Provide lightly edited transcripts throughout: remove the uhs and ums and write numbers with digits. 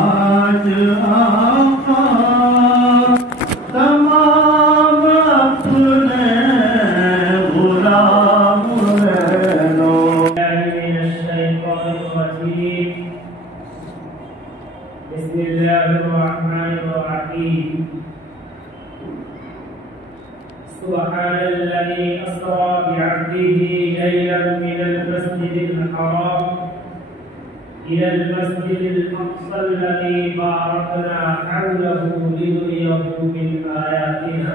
آج آقا تمام اپنے غلام ہے لو. من الشیطان الرجیم. بسم اللہ الرحمن الرحیم. سبحان الذي أسرى بعبده ليلا من المسجد الحرام إلى المسجد الأقصى الذي باركنا حوله لنريه من آياتنا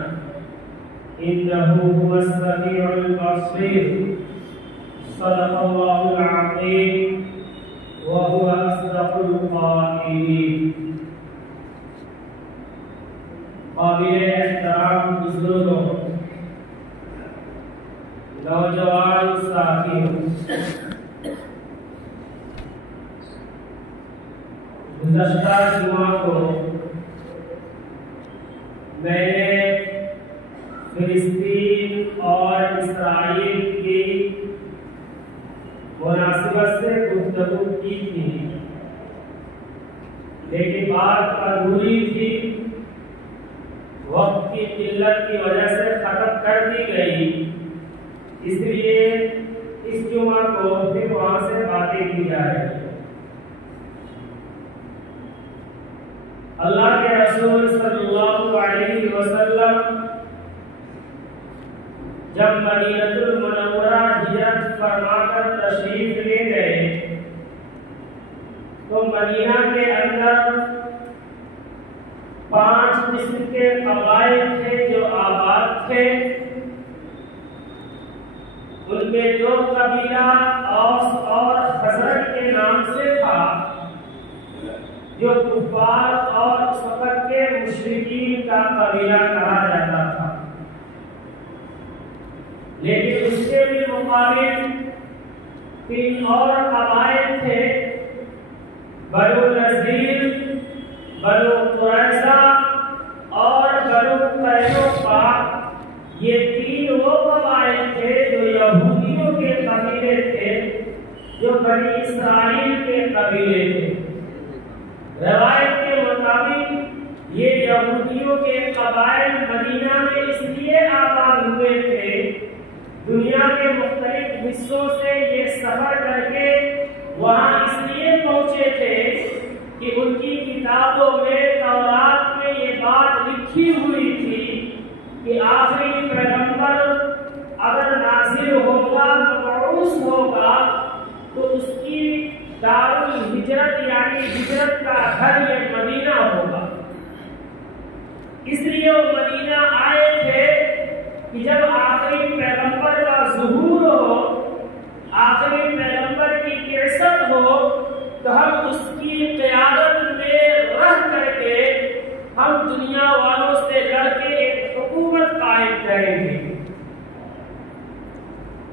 إنه هو السميع البصير. صدق الله العظيم وهو أصدق القائلين. قابل احترام بزرگوں، نوجوان ساتھیوں، گزشتہ جمعہ کو میں نے فلسطین اور اسرائیل کی مناسبت سے گفتگو کی تھی، لیکن بات ادھوری تھی، وقت کی قلت کی وجہ سے ختم کر دی گئی، اس لیے اس جمعہ کو پھر وہاں سے باتیں کی جا رہی ہیں. اللہ کے رسول صلی اللہ علیہ وسلم جب مدینہ المنورہ ہجرت فرما کر تشریف لے گئے تو مدینہ کے اندر 5 قسم کے قبائل تھے جو آباد تھے. ان میں 2 قبیلہ اوس اور خزرج کے نام سے تھا، جو کفار اور اس وقت کے مشرکین کا قبیلہ کہا جاتا تھا. لیکن اس کے بھی مقابل 3 اور قبائل تھے، بنو نذیر، بنو قریظہ اور بنو قینوقا. یہ 3 وہ قبائل تھے جو یہودیوں کے قبیلے تھے، جو بنی اسرائیل کے قبیلے تھے. روایت کے مطابق یہ یہودیوں کے قبائل مدینہ میں اس لیے آباد ہوئے تھے، دنیا کے مختلف حصوں سے یہ سفر کر کے وہاں اس لیے پہنچے تھے کہ ان کی کتابوں میں تورات میں یہ بات لکھی ہوئی تھی کہ آخری پیغمبر اگر نازل ہوگا، مبعوث ہوگا، تو اس کی دار الہجرت یعنی ہجرت کا گھر یہ مدینہ ہوگا. اس لیے وہ مدینہ آئے تھے کہ جب آخری پیغمبر کا ظہور ہو، آخری پیغمبر کی بعثت ہو، تو ہم اس کی قیادت میں رہ کر کے ہم دنیا والوں سے لڑ کے ایک حکومت قائم کریں گے.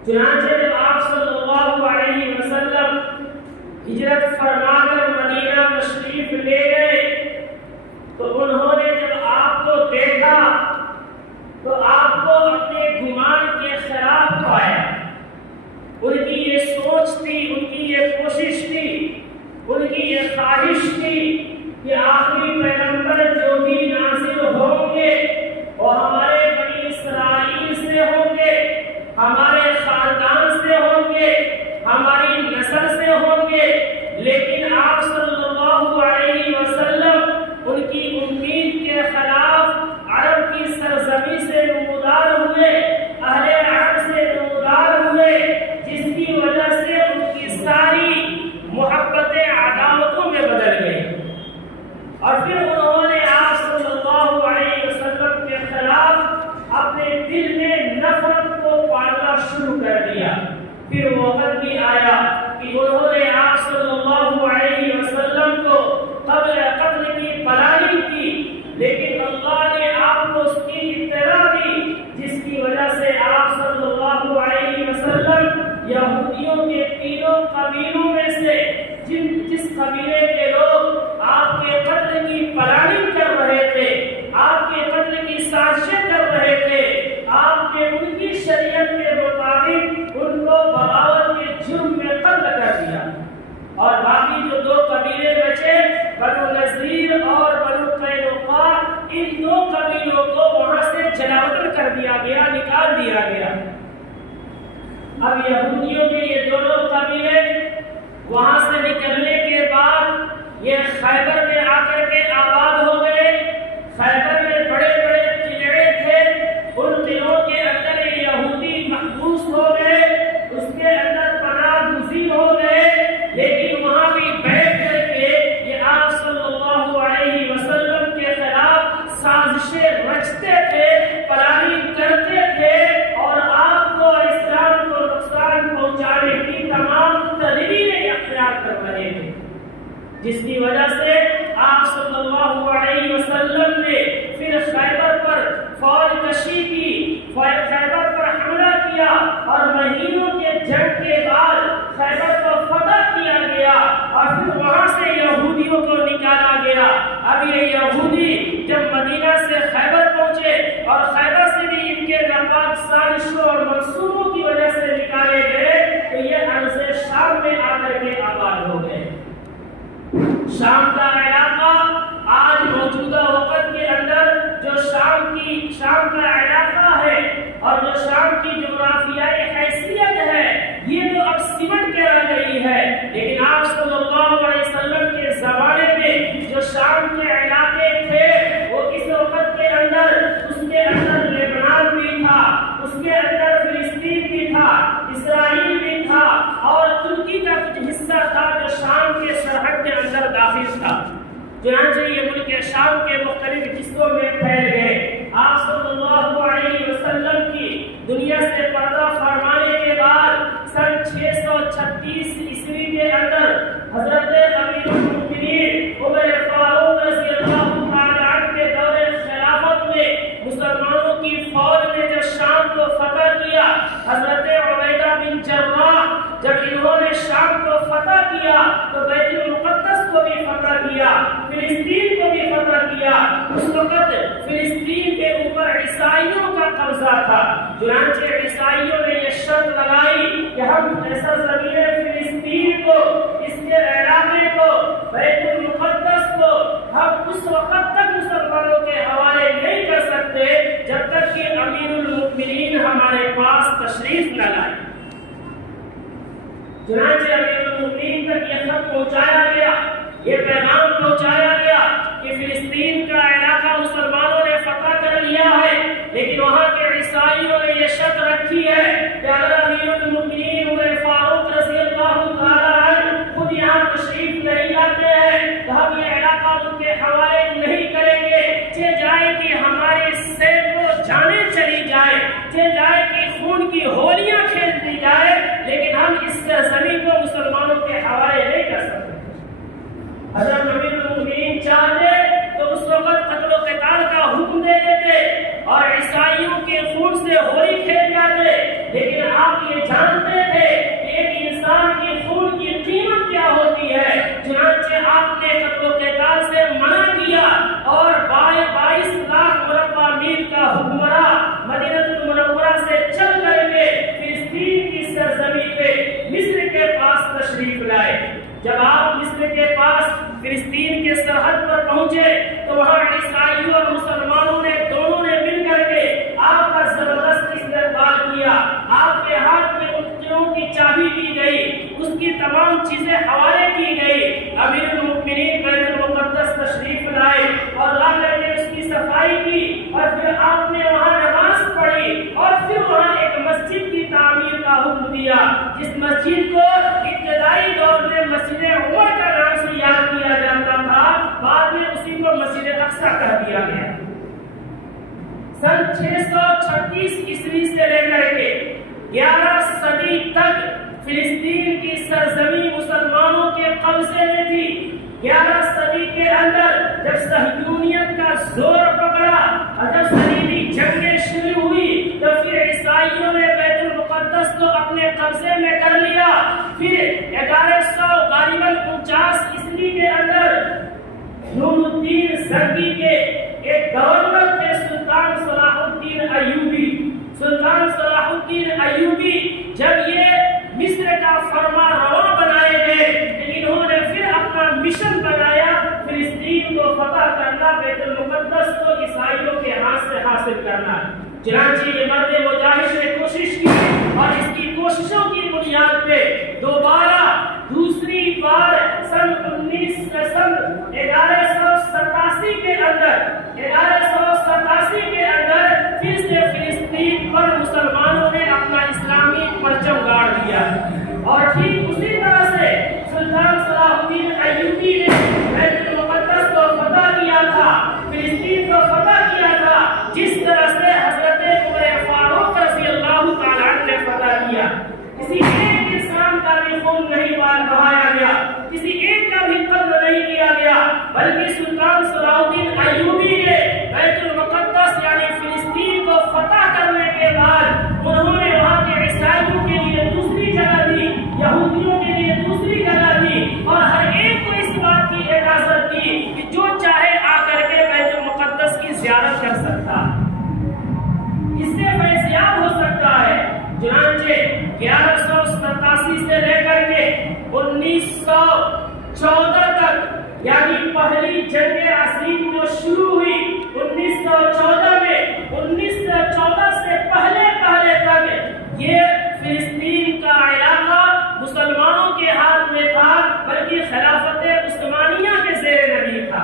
چنانچہ جب آپ صلی اللہ علیہ وسلم ہجرت فرما کر مدینہ تشریف لے گئے تو انہوں نے جب آپ کو دیکھا تو آپ کو اپنے گمان کے خلاف پایا. ان کی یہ سوچ تھی، ان کی یہ کوشش تھی، ان کی یہ خواہش تھی کہ آخری پیغمبر جو بھی نازل ہوں گے وہ ہمارے بنی اسرائیل سے ہوں گے، ہمارے خاندان سے ہوں گے، ہماری نسل سے ہوں گے. لیکن آپ صلی اللہ علیہ وسلم ان کی امید کے خلاف عرب کی سرزمین سے نمودار ہوئے، اہل عرب سے نمودار ہوئے، جس کی وجہ سے ان کی ساری محبتیں عداوتوں میں بدل گئی. اور پھر انہوں نے آپ صلی اللہ علیہ وسلم کے خلاف اپنے دل میں نفرت کو پالنا شروع کر دیا. پھر وہ وقت بھی آیا کہ انہوں نے آپ صلی اللہ علیہ وسلم کو قبل قتل کی پلائی کی، لیکن اللہ نے آپ کو اس کی اطلاع دی، جس کی وجہ سے آپ صلی اللہ علیہ وسلم یہودیوں کے 3 قبیلوں میں سے جس قبیلے کے لوگ آپ کے قتل کی پلائی کر دیا گیا، نکال دیا گیا۔ اب یہودیوں کے یہ دونوں قبیلے وہاں سے نکلنے کے بعد یہ خیبر میں آ کر کے آباد ہو گئے۔ خیبر میں بڑے بڑے قلعے تھے، ان قلعوں کے اندر یہودی محبوس ہو گئے، اس کے اندر پناہ گزین ہو گئے، لیکن وہاں بھی بیٹھ کر کے یہ آپ صلی اللہ علیہ وسلم کے خلاف سازشیں رچتے تھے، پلاننگ کرتے تھے، اور آپ کو اور اسلام کو نقصان پہنچانے کی تمام تدبیریں اختیار کر رہے تھے، جس کی وجہ سے آپ صلی اللہ علیہ وسلم نے پھر خیبر پر فوج کشی کی، خیبر پر حملہ کیا، اور مہینوں کے جنگ کے بعد خیبر کو فتح کیا گیا، اور پھر وہاں سے یہودیوں کو نکالا گیا۔ اب یہ یہودی جب مدینہ سے خیبر پہنچے اور خیبر سے بھی ان کے ناپاک سازشوں اور منصوبوں کی وجہ سے نکالے گئے، تو یہ ارض شام میں آ کر کے آباد ہو گئے۔ شام کا علاقہ آج موجودہ وقت کے اندر جو شام کا علاقہ ہے اور جو شام کی جغرافیائی حیثیت ہے، یہ تو اب سمٹ کے رہ گئی ہے، لیکن آپ صلی اللہ علیہ وسلم کے زمانے میں جو شام کے علاقے تھے وہ اس وقت کے اندر، اس کے اندر لبنان بھی تھا، اس کے اندر فلسطین بھی تھا، اسرائیل بھی تھا، اور ترکی کا کچھ حصہ تھا جو شام کے سرحد کے اندر داخل تھا۔ چنانچہ یہ ملک شام کے مختلف حصوں میں پھیل گئے۔ آپ صلی اللہ علیہ وسلم کی دنیا سے پردہ فرمانے کے بعد سن 636 عیسوی کے اندر حضرت امیر المؤمنین عمر فاروق رضی اللہ تعالی عنہ کے دور خلافت میں مسلمانوں کی فوج نے جب شام کو فتح کیا، حضرت عبیدہ بن جراح جب انہوں نے شام کو فتح کیا تو بیت المقدس کو بھی فتح کیا، فلسطین کو بھی فتح کیا۔ اس وقت فلسطین کے اوپر عیسائیوں کا قبضہ تھا، چنانچہ عیسائیوں نے یہ شرط لگائی کہ ہم ایسا زمین فلسطین کو، اس کے علاقے کو، بیت المقدس کو ہم اس وقت تک مسلمانوں کے حوالے نہیں کر سکتے جب تک کہ امیر المؤمنین ہمارے پاس تشریف نہ لائے۔ چنانچہ امیر المؤمنین تک یہ خط پہنچایا گیا، یہ پیغام پہنچایا گیا کہ فلسطین کا علاقہ مسلمانوں نے فتح کر لیا ہے، لیکن وہاں کے عیسائیوں نے یہ شرط رکھی ہے کہ اگر امیر المؤمنین عمر فاروق رضی اللہ تعالی عنہ خود یہاں تشریف نہیں لاتے ہیں تو ہم یہ علاقہ ان کے حوالے نہیں کریں گے، چاہے جائے کہ ہمارے سینکڑوں جانیں چلی جائے، چاہے جائے کہ خون کی ہولیاں کھیل دی جائے، لیکن ہم اس زمین کو مسلمانوں کے حوالے نہیں کر سکتے۔ حضرت امیر المؤمنین چاہتے تو اس وقت قتل و قتال کا حکم دے دیتے اور عیسائیوں کے خون سے ہولی کھیل جاتے، لیکن آپ یہ جانتے تھے کہ ایک انسان کے خون کی قیمت کیا ہوتی ہے، چنانچہ آپ نے قتل و قتال سے منع کیا اور 22 لاکھ مربع میل کا حکمراں مدینہ المنورہ سے چل کر کے فلسطین کی سرزمین پہ مصر کے پاس تشریف لائے۔ جب آپ مصر کے پاس فلسطین کے سرحد پر پہنچے تو وہاں عیسائیوں اور مسلمانوں نے دونوں نے مل کر کے آپ کا زبردست استقبال کیا، آپ کے ہاتھ میں ان قلعوں کی چابی دی گئی، اس کی تمام چیزیں حوالے کی گئی۔ امیر المؤمنین بیت المقدس تشریف لائے اور لا کر کے اس کی صفائی کی، اور پھر آپ نے وہاں نماز پڑھی، اور پھر وہاں ایک مسجد کی تعمیر کا حکم دیا، جس مسجد کو ابتدائی دور میں مسجد عمر کا نام سے یاد کیا جاتا تھا، بعد میں اسی کو مسجد اقصی کر دیا گیا۔ سن 636 عیسوی سے لے کر کے 11 صدی تک فلسطین کی سرزمین مسلمانوں کے قبضے میں تھی۔ 11 صدی کے اندر جب صہیونیت کا زور پکڑا اور جب صلیبی جنگیں شروع ہوئی تو پھر عیسائیوں نے بیت المقدس کو اپنے قبضے میں کر لیا۔ پھر 1149 عیسوی کے اندر نور الدین زنگی کے ایک گورنر تھے سلطان صلاح الدین ایوبی۔ سلطان صلاح الدین ایوبی جب یہ مصر کا فرما روا بنائے گئے، لیکن انہوں نے پھر اپنا مشن بنایا فلسطین کو فتح کرنا، بیت المقدس کو عیسائیوں کے ہاتھ سے حاصل کرنا۔ چنانچہ یہ مرد مجاہد نے کوشش کی اور اس کی کوششوں کی بنیاد پہ دوبارہ دوسری بار سن 1187 کے اندر پھر سے فلسطین پر مسلمانوں نے اپنا اسلامی پرچم گاڑ دیا اور ٹھیک اسی طرح سے سلطان صلاح الدین ایوبی نے بیت المقدس کو فتح کیا تھا، فلسطین کو فتح کیا تھا، جس طرح سے حضرت عمر فاروق رضی اللہ تعالیٰ عنہ نے فتح کیا۔ کسی ایک انسان کا بھی خون نہیں بہایا گیا، کسی ایک کا بھی قتل نہیں کیا گیا، بلکہ سلطان صلاح الدین ایوبی نے بیت المقدس یعنی فلسطین کو فتح کرنے کے بعد انہوں نے وہاں کے عیسائیوں کے لیے دوسری جگہ دی، یہودیوں کے لیے دوسری جگہ دی اور ہر ایک کو اس بات کی اجازت دی کہ جو چاہے آ کر کے بیت المقدس کی زیارت کر سکتا، اس سے فیضیاب ہو سکتا ہے۔ چنانچہ 1187 سے لے کر کے 1914 تک یعنی پہلی جنگ عظیم جو شروع ہوئی 1914 میں، 1914 سے پہلے تک یہ فلسطین کا علاقہ مسلمانوں کے ہاتھ میں تھا، بلکہ خلافت عثمانیہ کے زیر نبی تھا۔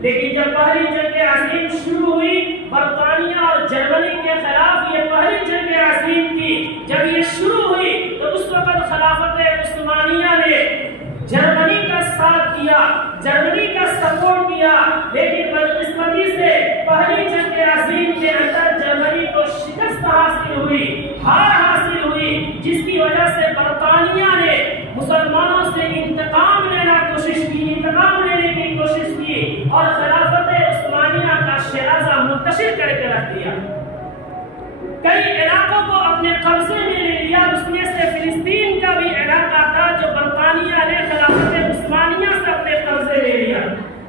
لیکن جب پہلی جنگ عظیم شروع ہوئی برطانیہ اور جرمنی کے خلاف، یہ پہلی جنگ عظیم تھی، جب یہ شروع ہوئی تو اس وقت خلافت عثمانیہ نے جرمنی کا ساتھ دیا، جرمنی کا سپورٹ کیا، لیکن بدقسمتی سے پہلی جنگ عظیم کے اندر جرمنی کو شکست حاصل ہوئی، ہار حاصل ہوئی، جس کی وجہ سے برطانیہ نے مسلمانوں سے انتقام لینے کی کوشش کی اور خلافت عثمانیہ کا شیرازہ منتشر کر کے رکھ دیا، کئی علاقوں کو اپنے قبضے میں لے لیا، اس میں سے فلسطین کا بھی علاقہ تھا جو برطانیہ نے خلافت عثمانیہ سے اپنے قبضے لے لیا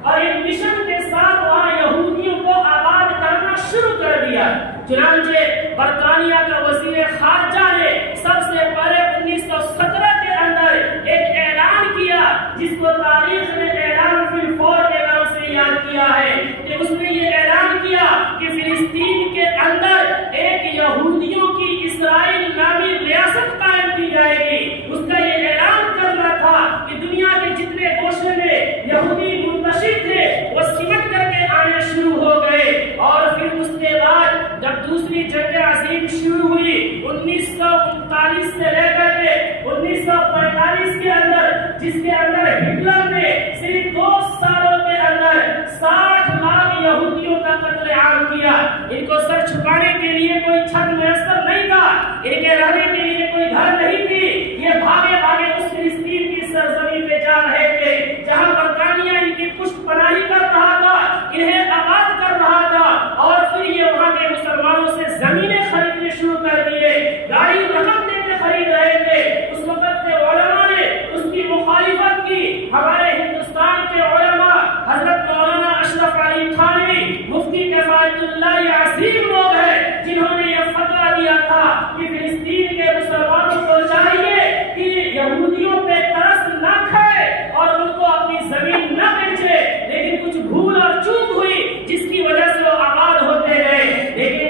اور ایک مشن کے ساتھ وہاں یہودیوں کو آباد کرنا شروع کر دیا۔ چنانچہ برطانیہ کا وزیر خارجہ نے سب سے پہلے 1917 کے اندر ایک اعلان کیا جس کو تاریخ نے اعلان فی الفور کے نام سے یاد کیا ہے، کہ اس نے یہ اعلان کیا کہ فلسطین کے اندر ایک یہودیوں کی اسرائیل نامی ریاست قائم کی جائے گی۔ اس کا یہ اعلان کر رہا تھا کہ دنیا کے جتنے گوشے میں یہودی منتشر تھے وہ سمٹ کر کے آنے شروع ہو گئے اور پھر اس کے بعد جب دوسری جنگ عظیم شروع ہوئی 1939 سے لے کر کے 1945 کے اندر، جس کے اندر ہٹلر نے صرف 2 سالوں کے اندر 60 لاکھ یہودیوں کا قتل عام کیا۔ ان کو سر چھپانے کے لیے کوئی چھت میسر نہیں تھا، ان کے رہنے کے لیے کوئی گھر نہیں تھی، یہ بھاگے بھاگے اس فلسطین کی سرزمین پہ جا رہے تھے جہاں برطانیہ ان کی پشت پناہی کر رہا تھا، انہیں آباد کر رہا تھا اور پھر یہ وہاں کے مسلمانوں سے زمینیں خریدنے شروع کر دیے، گاڑی رقم دے کے خرید رہے تھے۔ اس وقت کے علماء نے اس کی مخالفت کی، ہمارے ہندوستان کے علماء حضرت مولانا اشرف علی تھانوی، مفتی کفایت اللہ عظیم لوگ ہیں جنہوں نے یہ فتویٰ دیا تھا کہ فلسطین کے مسلمانوں کو چاہیے کہ یہودیوں پہ ترس نہ کھائے اور ان کو اپنی زمین نہ بیچے، لیکن کچھ بھول اور چوک ہوئی جس کی وجہ سے وہ آباد ہوتے گئے، لیکن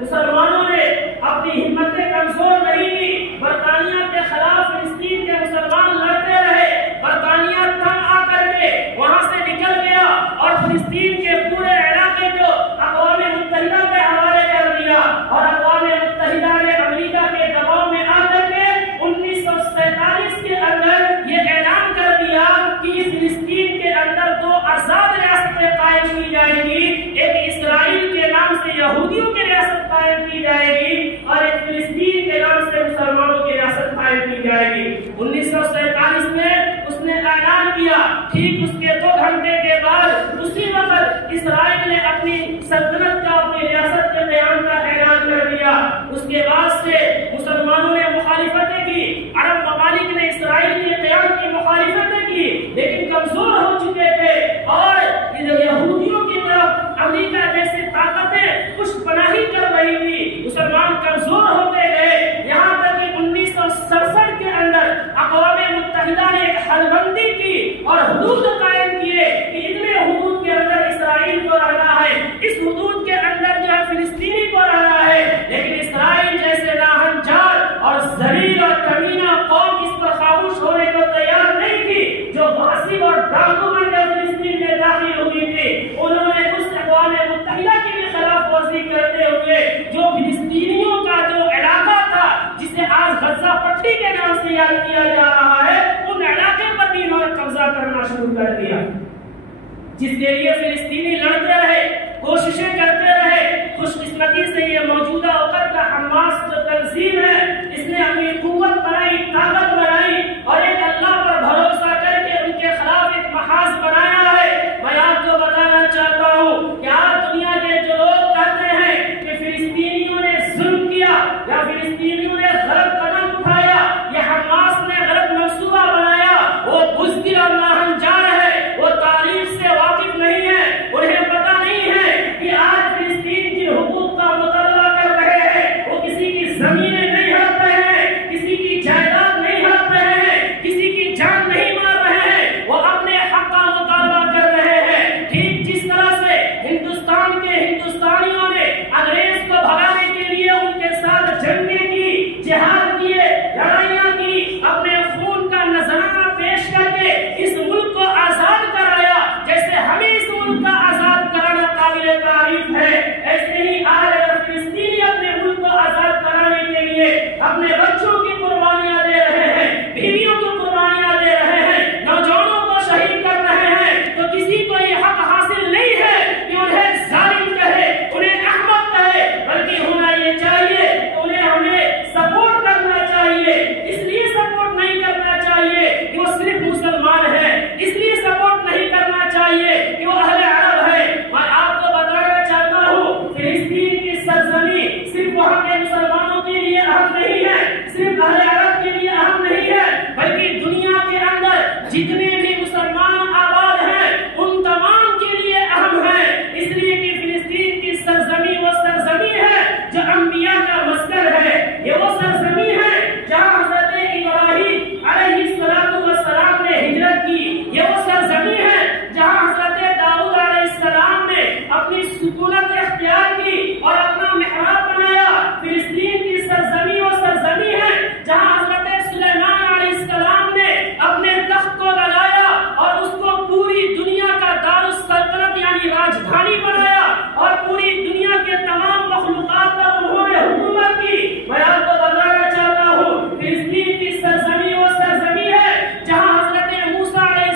مسلمانوں نے اپنی ہمتیں کمزور نہیں کی، برطانیہ کے خلاف فلسطین کے مسلمان لڑتے رہے، برطانیہ تنگ آ کر کے وہاں سے نکل گیا اور فلسطین کے پورے علاقے کو اقوام متحدہ کے حوالے کر دیا اور اقوام متحدہ نے امریکہ کے دباؤ میں آ کر کے 1947 کے اندر یہ اعلان کر دیا کہ فلسطین کے اندر 2 آزاد ریاستیں قائم کی جائیں گی، ایک اسرائیل کے نام سے یہودیوں کی ریاست قائم کی جائے گی اور ایک فلسطین کے نام سے مسلمانوں کی ریاست قائم کی جائے گی۔ 1947 میں اس نے اعلان کیا، ٹھیک اس کے 2 گھنٹے کے بعد اسی وقت اسرائیل نے اپنی سلطنت کا، اپنی ریاست کے قیام کا اعلان کر دیا۔ اس کے بعد سے مسلمانوں نے مخالفتیں کی، عرب ممالک نے اسرائیل کے قیام کی مخالفتیں کی، لیکن کمزور ہو چکے تھے اور یہودیوں کی طرف امریکہ جیسی طاقتیں پشت پناہی کر رہی تھی، مسلمان کمزور ہوتے گئے، یہاں تک کہ 1967 کے اندر اقوام متحدہ نے ایک حد بندی کی اور حدود قائم کیے کہ اتنے حدود کے اندر اسرائیل کو رہنا ہے، اس حدود کے ڈاکو بن کر فلسطین میں داخل ہوئی تھی، انہوں نے اس اقوام متحدہ کی بھی خلاف ورزی کرتے ہوئے جو فلسطینیوں کا جو علاقہ تھا جسے آج غزہ پٹی کے نام سے یاد کیا جا رہا ہے، ان علاقے پر بھی انہوں نے قبضہ کرنا شروع کر دیا، جس کے لیے فلسطینی لڑتے رہے، کوششیں کرتے رہے۔ خوش قسمتی سے یہ موجودہ وقت کا حماس جو تنظیم ہے، اس نے اپنی قوت بنائی، طاقت بنائی اور ایک اللہ پر بھروسہ کر کے ان کے خلاف ایک محاذ بنایا ہے۔ میں آپ کو بتانا چاہتا ہوں کہ آج دنیا کے جو لوگ کہتے ہیں کہ فلسطینیوں نے ظلم کیا یا فلسطینیوں نے غلط قدم اٹھایا، یہ حماس نے غلط منصوبہ بنایا، وہ بزدل اور ناہنجار ہے، وہ تاریخ سے واقف نہیں ہے، انہیں پتہ نہیں ہے کہ آج فلسطین کے حقوق کا مطالبہ کر رہے ہیں، وہ کسی کی زمینیں نہیں ہڑپ رہے ہیں، کسی کی جائیداد نہیں ہڑپ رہے ہیں، کسی کی جان نہیں مار رہے ہیں، وہ اپنے حق کا مطالبہ کر رہے ہیں۔ ٹھیک جس طرح سے ہندوستان کے ہندوستانیوں نے انگریز کو بھگانے کے لیے ان کے ساتھ جنگیں کی، جہاد کیے، لڑائیاں کی، اپنے خون کا نذرانہ پیش کر کے اس ملک کو آزاد کرایا، جیسے ہمیں اس ملک کا آزاد کرانا قابل تعریف ہے، ایسے ہی آج اگر فلسطینی اپنے ملک کو آزاد کرانے کے لیے اپنے بچوں کی قربانیاں دے رہے ہیں، بیویوں کو قربانیاں دے رہے ہیں، نوجوانوں کو شہید کر رہے ہیں، تو کسی کو یہ حق حاصل نہیں ہے کہ انہیں ظالم کہے، انہیں احمق کہے، بلکہ ہونا یہ چاہیے کہ انہیں ہمیں سپورٹ کرنا چاہیے۔ اس لیے سپورٹ نہیں کرنا چاہیے کہ وہ صرف مسلمان ہے، اس لیے سپورٹ نہیں کرنا چاہیے کہ وہ اہل عرب ہے۔ میں آپ کو بتانا چاہتا ہوں فلسطین کی سرزمین صرف وہاں کے مسلمانوں کے لیے اہم نہیں ہے، صرف اہل عرب کے لیے اہم نہیں ہے، بلکہ دنیا کے اندر جتنے بھی مسلمان آباد ہیں ان تمام کے لیے اہم ہے، اس لیے کہ فلسطین کی سرزمین وہ سرزمین ہے جو انبیاء کا مسکن ہے، یہ وہ سرزمین ہے جہاں حضرت ابراہیم علیہ السلام نے ہجرت کی، یہ وہ سرزمین ہے جہاں حضرت داؤد علیہ السلام نے اپنی سکونت اختیار کی اور اپنا محراب بنایا۔ فلسطین کی سرزمین وہ سرزمین ہے جہاں حضرت سلیمان علیہ السلام نے اپنے تخت کو لگایا اور اس کو پوری دنیا کا دارالسلطنت یعنی راجدھانی بنایا اور پوری دنیا کے تمام مخلوقات پر انہوں نے حکومت کی۔ میں آپ کو بتانا چاہتا ہوں فلسطین کی سرزمین وہ سرزمین ہے جہاں حضرت موسیٰ علیہ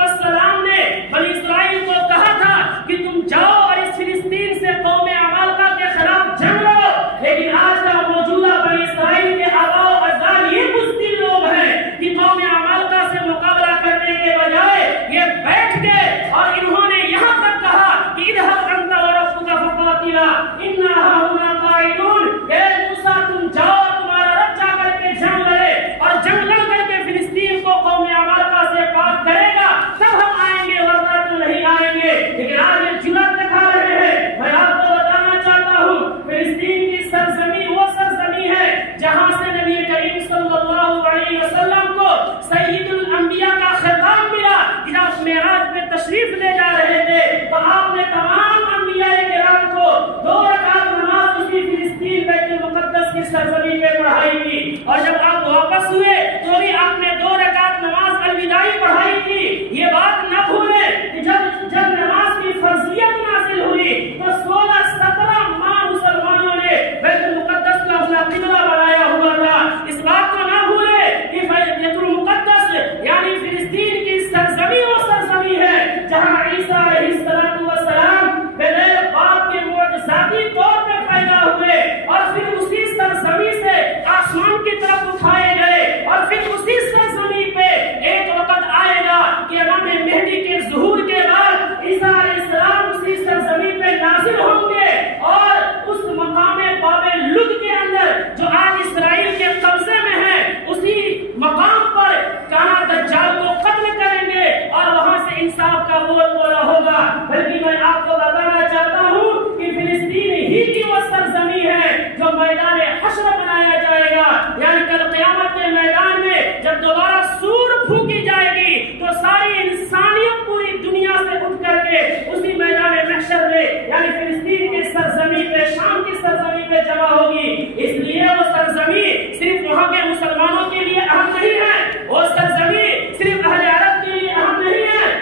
السلام نے بنی اسرائیل کو کہا تھا کہ تم جاؤ اور اس فلسطین سے قوم عمالقہ کے خلاف جنگ لڑو، لیکن آج کا موجودہ بنی اسرائیل کے آباء و اجداد یہ بزدل لوگ ہیں کہ قوم عمالقہ سے مقابلہ کرنے کے بجائے یہ بیٹھ گئے اور انہوں نے یہاں تک کہا کہ اذهب انت وربك فقاتلا انا هاهنا قاعدون، اے موسیٰ تم جاؤ، تمہارا رب جا کر کے جنگ لڑے اور جنگ لڑ کر کے فلسطین کو قوم عمالقہ سے پاک کرے گا، تب ہم آئیں گے ورنہ تو نہیں آئیں گے۔ لیکن آج یہ جرأت دکھا رہے ہیں۔ میں آپ کو بتانا چاہتا ہوں فلسطین کی سرزمین وہ سرزمین ہے جہاں سے نبی کریم صلی اللہ علیہ وسلم کو سید الانبیاء کا خطاب ملا کہ جب معراج میں تشریف لے جا رہے تھے تو آپ نے تمام انبیاء کرام کو 2 رکعت نماز اسی فلسطین بیت المقدس کی سرزمین میں پڑھائی کی، اور جب آپ واپس ہوئے تو بھی آپ نے 2 رکعت نماز الوداعی پڑھائی تھی۔ یہ بات نہ بھولیں کہ جب نماز کی فرضیت نازل ہوئی تو 16-17 ماہ مسلمانوں نے بیت المقدس کا اپنا قبلہ بنایا ہوا تھا۔ اس بات کو نہ بھولیں کہ بیت المقدس یعنی فلسطین کی سرزمین وہ سرزمین ہے جہاں عیسیٰ علیہ السلام بغیر باپ کے معجزاتی طور پہ پیدا ہوئے اور پھر اسی سرزمین سے آسمان کی طرف اٹھائے گئے، اور پھر اسی سرزمین پہ ایک وقت آئے گا کہ امام مہدی کے ظہور کے بعد عیسیٰ علیہ السلام اسی سرزمین پہ نازل ہوں گے اور اس مقام باب لد کے اندر جو آج اسرائیل کے قبضے میں ہے اسی مقام پر کانا دجال کو قتل کریں گے اور وہاں سے انصاف کا بول بولا ہوگا۔ بلکہ میں آپ کو بتانا چاہتا ہوں کہ فلسطین ہی کی وہ سرزمین ہے جو میدان حشر بنایا جائے گا، یعنی کل قیامت کے میدان میں جب دوبارہ سور پھونکی جائے گی تو ساری انسانیت پوری دنیا سے اٹھ کر کے اسی میدان محشر میں یعنی فلسطین کی سرزمین پہ، شام کی سرزمین پہ جمع ہوگی۔ اس لیے وہ سرزمین صرف وہاں کے مسلمانوں کے لیے اہم نہیں ہے، وہ سرزمین صرف اہل عرب کے لیے اہم نہیں ہے،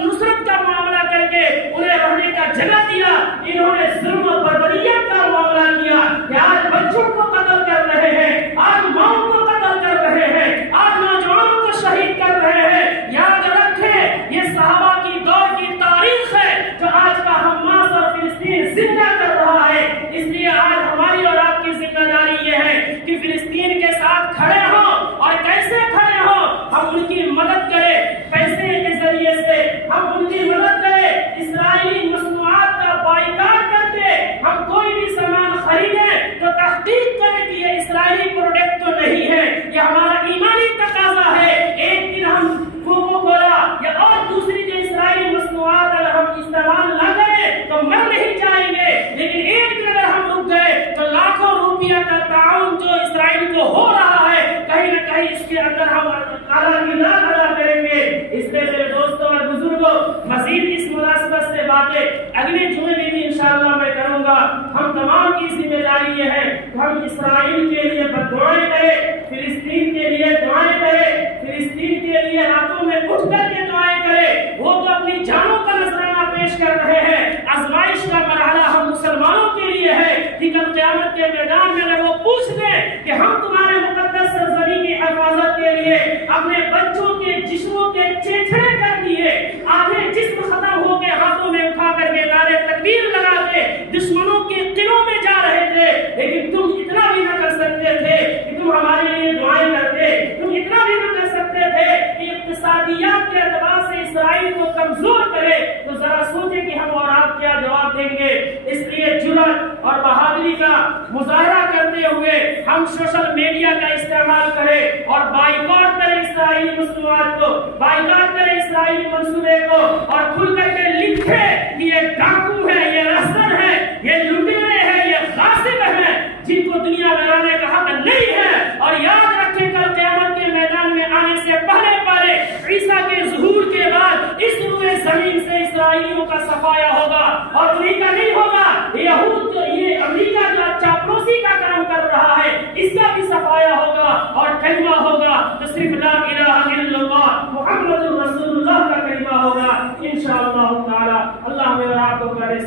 نصرت کا معاملہ کر کے انہیں رہنے کا جگہ دیا، انہوں نے ظلم و بربریت کا معاملہ کیا کہ آج بچوں کو قتل کر رہے ہیں، آج ماؤں کو قتل کر رہے ہیں، آج نوجوانوں کو شہید کر رہے ہیں۔ یاد رکھیں یہ صحابہ کی دور کی تاریخ ہے جو آج کا حماس اور فلسطین زندہ کر رہا ہے۔ اس لیے آج ہماری اور آپ کی ذمہ داری یہ ہے کہ فلسطین کے ساتھ کھڑے ہوں، اور کیسے کھڑے ہوں؟ ہم ان کی مدد کریں، پیسے کے ذریعے سے ہم ان کی مدد کریں، اسرائیلی مصنوعات کا بائیکاٹ کر کے ہم کوئی بھی سامان خریدیں تو تحقیق کریں کہ یہ اسرائیلی پروڈکٹ تو نہیں ہے، یہ ہمارا ایمانی تقاضا ہے۔ ایک دن ہم کوکو کولا یا اور دوسری جو اسرائیلی مصنوعات اگر ہم استعمال نہ کریں تو مر نہیں جائیں گے، لیکن ایک دن اگر ہم رک گئے تو لاکھوں روپیہ کا تعاون جو اسرائیل کو ہو رہا ہے کہیں نہ کہیں اس کے اندر ہم اعلیٰ ادا کریں گے۔ اس لیے میرے دوستوں اور بزرگوں، مزید اس مناسبت سے باتیں اگلے جمعے میں بھی انشاءاللہ میں کروں گا۔ ہم تمام کی ذمہ داری یہ ہے کہ ہم اسرائیل کے لیے دعائیں کریں، فلسطین کے لیے دعائیں کریں، فلسطین کے لیے راتوں میں اٹھ کر کے دعائیں کریں۔ وہ تو اپنی جانوں کا نذرانہ پیش کر رہے ہیں، آزمائش کا مرحلہ ہم مسلمانوں کے لیے ہے کہ کل قیامت کے میدان میں اگر وہ پوچھ دیں کہ ہم تمہارے مقدس سرزمین کی حفاظت کے لیے اپنے بچوں کے جسموں کے چیچڑے کر دیے، آدھے جسم ختم ہو کے ہاتھوں میں اٹھا کر کے نعرے تکبیر لگا کے دشمنوں کے قلعوں میں جا رہے تھے، لیکن تم اتنا بھی نہ کر سکتے تھے کہ تم ہمارے لیے دعائیں کرتے، تم اتنا بھی نہ کر سکتے تھے کہ اقتصادیات کے اعتبار سے اسرائیل کو کمزور کرے، تو ذرا سوچیں کہ ہم اور آپ کیا جواب دیں گے۔ اس لیے جرأت اور بہادری کا مظاہرہ کرتے ہوئے ہم سوشل میڈیا کا استعمال کریں اور بائیکاٹ کریں اسرائیلی مصنوعات کو، بائیکاٹ کریں اسرائیلی منصوبے کو، اور کھل کر کے لکھیں کہ یہ ڈاکو ہے، یہ رسل ہے، یہ لٹیرے ہیں، یہ غاصب ہیں جن کو دنیا میں رہنے کا حق نہیں ہے۔ اور یاد رکھیں کل قیامت کے میدان میں آنے سے پہلے پہلے عیسیٰ کے ظہور کے بعد اس روئے زمین سے اسرائیلیوں کا صفایا ہوگا، اور انہیں کا نہیں ہوگا۔ یہود یہ امریکہ جو چاپلوسی کا کام کر رہا ہے اس کا بھی صفایا ہوگا، اور کلمہ ہوگا تو صرف لا الہ الا اللہ محمد رسول اللہ کا کلمہ ہوگا انشاءاللہ تعالی۔ اللہ ہمیں اور آپ کو کرے